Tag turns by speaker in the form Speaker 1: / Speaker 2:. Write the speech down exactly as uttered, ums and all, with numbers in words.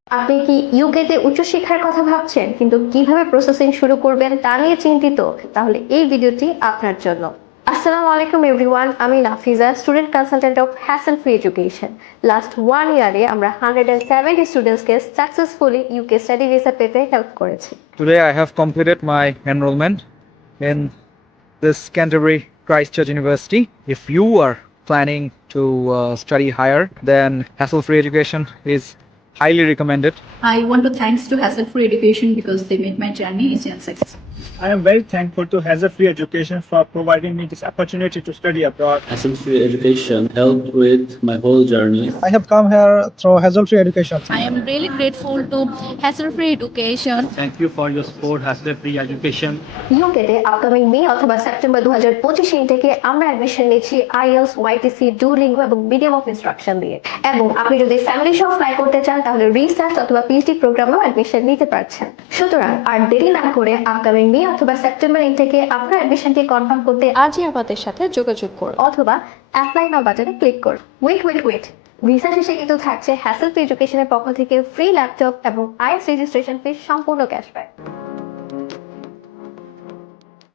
Speaker 1: আপনি কি ইউকেতে উচ্চশিক্ষার কথা ভাবছেন কিন্তু কিভাবে প্রসেসিং শুরু করবেন তা নিয়ে চিন্তিত? তাহলে এই ভিডিওটি আপনার জন্য। আসসালামু আলাইকুম এভরিওয়ান, আমি Nafiza, student consultant of hassle free education. Last one ইয়ারে আমরা হান্ড্রেড অ্যান্ড সেভেন্টি স্টুডেন্টসকে সাকসেসফুলি ইউকে স্টাডি ভিসা পেতে হেল্প করেছি।
Speaker 2: Today I have completed my enrollment in this Canterbury Christchurch University. If you are planning to uh, study higher, then hassle-free education is highly recommended.
Speaker 3: I want to thanks to Hassle Free Education because they made my journey easy and successful.
Speaker 4: I am very thankful to Hazard Free Education for providing me this opportunity to study abroad.
Speaker 5: Hassle Free Education helped with my whole journey.
Speaker 4: I have come here through Hazard Free Education.
Speaker 6: I am really grateful to Hassle Free Education.
Speaker 7: Thank you for your support, Hassle Free Education.
Speaker 1: ইউকেতে upcoming May অথবা September দু হাজার পঁচিশ থেকে আমরা admission নিচ্ছি IELTS, ওয়াইটিসি, Duolingo এবং মিডিয়াম অফ ইনস্ট্রাকশন দিয়ে। এবং আপনি যদি ফ্যামিলি সহ ফ্লাই করতে চান তাহলে রিসার্চ অথবা পিএইচডি প্রোগ্রামেও অ্যাডমিশন নিতে পারছেন। সুতরাং আর দেরি না করে আপকামিং মে অথবা সেপ্টেম্বর থেকে আপনার অ্যাডমিশনটি কনফার্ম করতে আজই আমাদের সাথে যোগাযোগ করুন অথবা অ্যাপ্লাই নাও বাটনে ক্লিক করুন। ওয়েট ওয়েট ওয়েট ভিসা শেষে কিন্তু থাকছে হ্যাসেল ফ্রি এডুকেশনের পক্ষ থেকে ফ্রি ল্যাপটপ এবং আইএলস রেজিস্ট্রেশন ফি সম্পূর্ণ ক্যাশব্যাক।